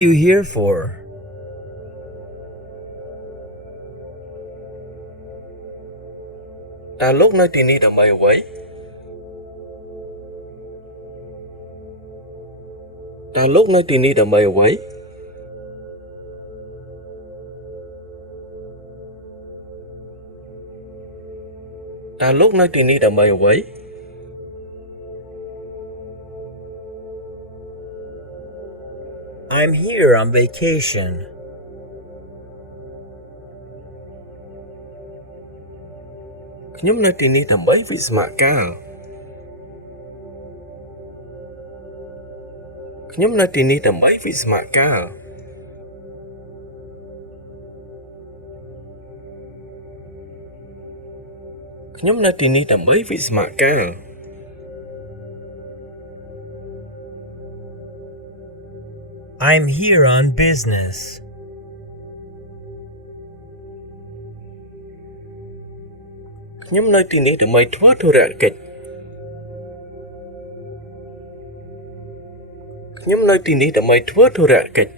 you here for? Ta lúc nơi tì ni đầm mây away. Ta lúc nơi tì ni đầm mây away. Ta lúc nơi tì ni đầm mây away. I'm here on vacation. Nhóm nơi tì ni đầm bấy vì smạ cao. Nhóm nơi tì ni đầm bấy vì smạ cao. Nhóm nơi tì ni đầm bấy vì smạ cao. I'm here on business. Nhóm nơi tì ni đầm mây thoát thu rạ kịch. Nhóm nơi tì ni đầm mây thoát thu rạ kịch.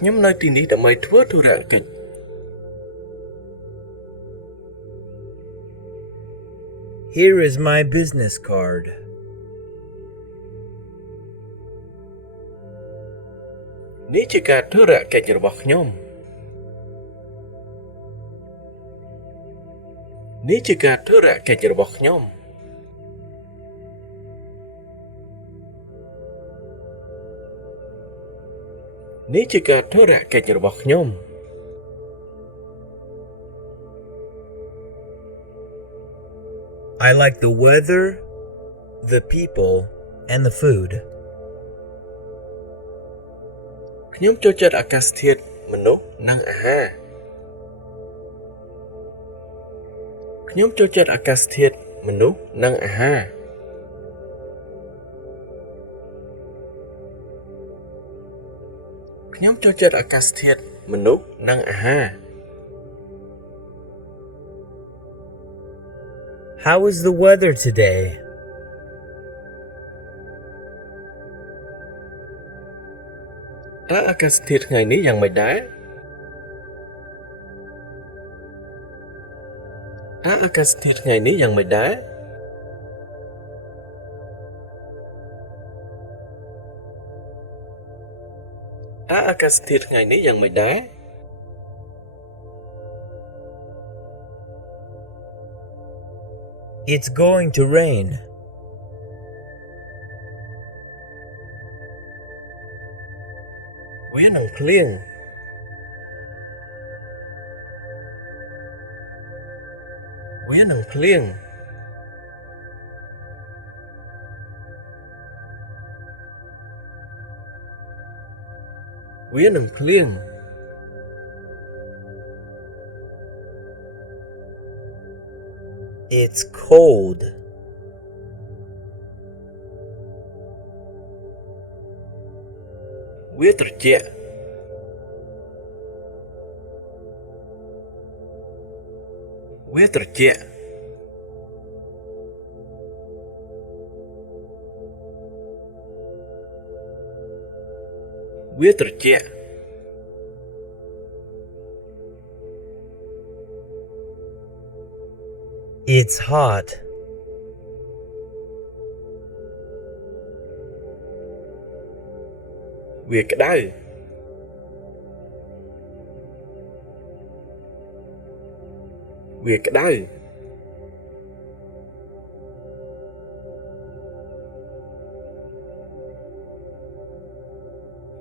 Nhóm nơi tì ni đầm mây thoát thu rạ kịch. Here is my business card. Ní chỉ cả thu rạ kịch rồi bọc nhóm. Ní chỉ cả thu rạ kịch rồi bọc nhóm. Ní chỉ cả thu rạ kịch rồi bọc nhóm. I like the weather, the people, and the food. Nhóm cho chấtអាកាសធាតុមនុស្សនិងអាហារ ខ្ញុំចូលចិត្តអាកាសធាតុមនុស្សនិងអាហារ ខ្ញុំចូលចិត្តអាកាសធាតុមនុស្សនិងអាហារ How is the weather today?តើអាកាសធាតុថ្ងៃនេះយ៉ាងម៉េចដែរ តើអាកាសធាតុថ្ងៃនេះយ៉ាងម៉េចដែរ តើអាកាសធាតុថ្ងៃនេះយ៉ាងម៉េចដែរ It's going to rain.វានឹងភ្លៀង វានឹងភ្លៀង វានឹងភ្លៀង It's cold.វាត្រជាក់ វាត្រជាក់ វាត្រជាក់ It's hot. វាក្តៅ វាក្តៅ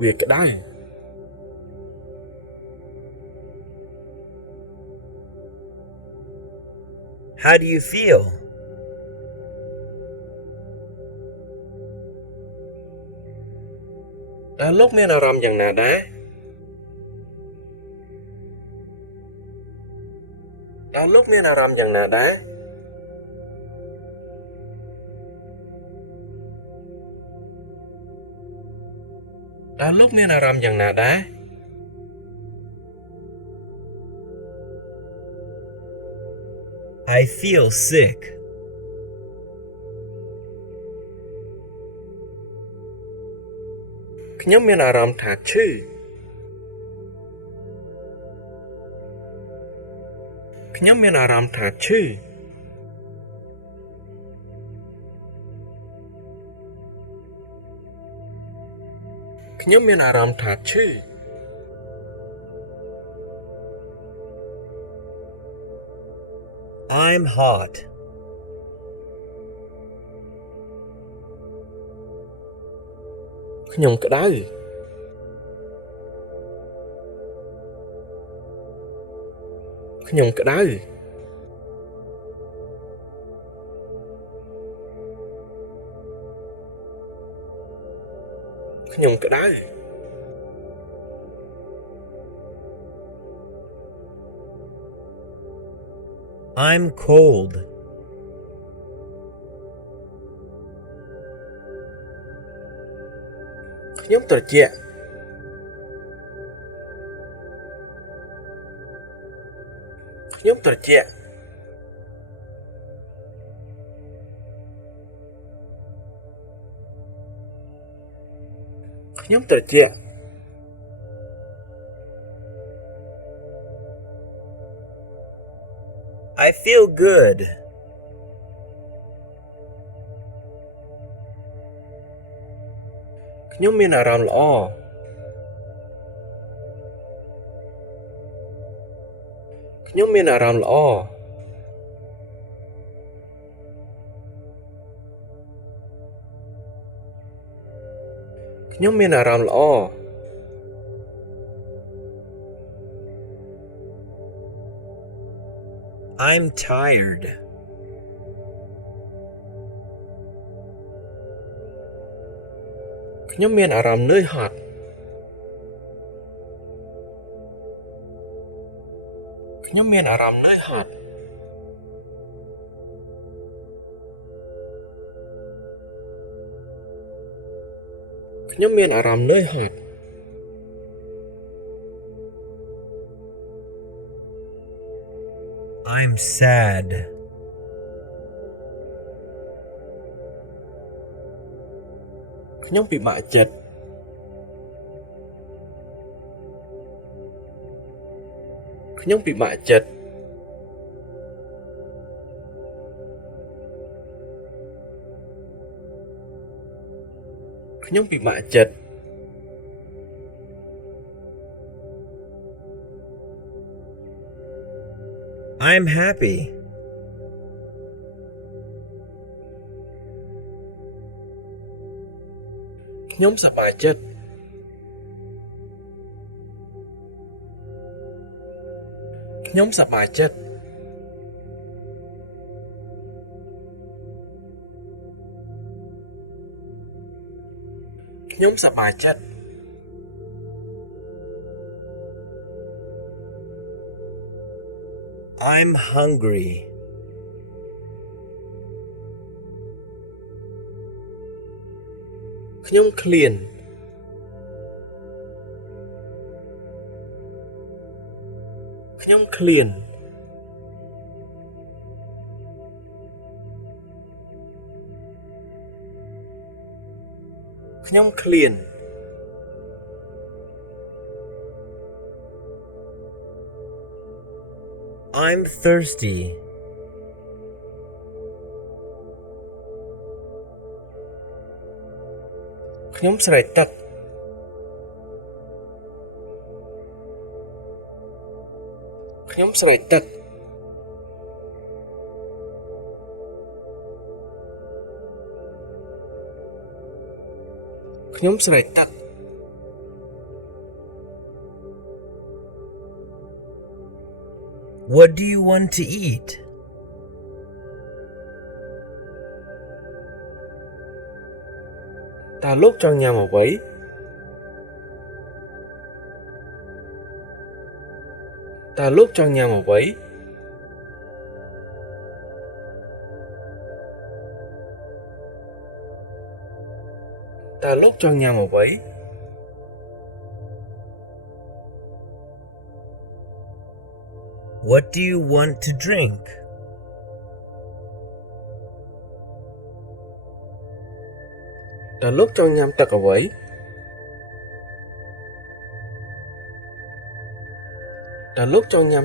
វាក្តៅ How do you feel? តើលោកមានអារម្មណ៍យ៉ាងណាដែរ តើលោកមានអារម្មណ៍យ៉ាងណាដែរ តើលោកមានអារម្មណ៍យ៉ាងណាដែរ I feel sick. ខ្ញុំមានអារម្មណ៍ថាឈឺខ្ញុំមានអារម្មណ៍ថាឈឺខ្ញុំមានអារម្មណ៍ថាឈឺ I'm hot. ខ្ញុំក្តៅខ្ញុំក្តៅខ្ញុំក្តៅ I'm cold. ខ្ញុំត្រជាក់ខ្ញុំត្រជាក់ខ្ញុំត្រជាក់ I feel good. ខ្ញុំមានអារម្មណ៍ល្អខ្ញុំមានអារម្មណ៍ល្អខ្ញុំមានអារម្មណ៍ល្អ I'm tired. ខ្ញុំមានអារម្មណ៍នឿយហត់ខ្ញុំមានអារម្មណ៍នឿយហត់ខ្ញុំមានអារម្មណ៍នឿយហត់ I'm sad. ខ្ញុំពិបាកចិត្តខ្ញុំពិបាកចិត្តខ្ញុំពិបាកចិត្ត I'm happy. ខ្ញុំសប្បាយចិត្តខ្ញុំសប្បាយចិត្តខ្ញុំសប្បាយចិត្ត I'm hungry. ខ្ញុំឃ្លានខ្ញុំឃ្លានខ្ញុំឃ្លាន I'm thirsty. ខ្ញុំស្រេកទឹកខ្ញុំស្រេកទឹកខ្ញុំស្រេកទឹក What do you want to eat? តើលោកចង់ញ៉ាំអ្វីតើលោកចង់ញ៉ាំអ្វីតើលោកចង់ញ៉ាំអ្វី What do you want to drink? តើលោកចង់ញ៉ាំទឹកអ្វី តើលោកចង់ញ៉ាំ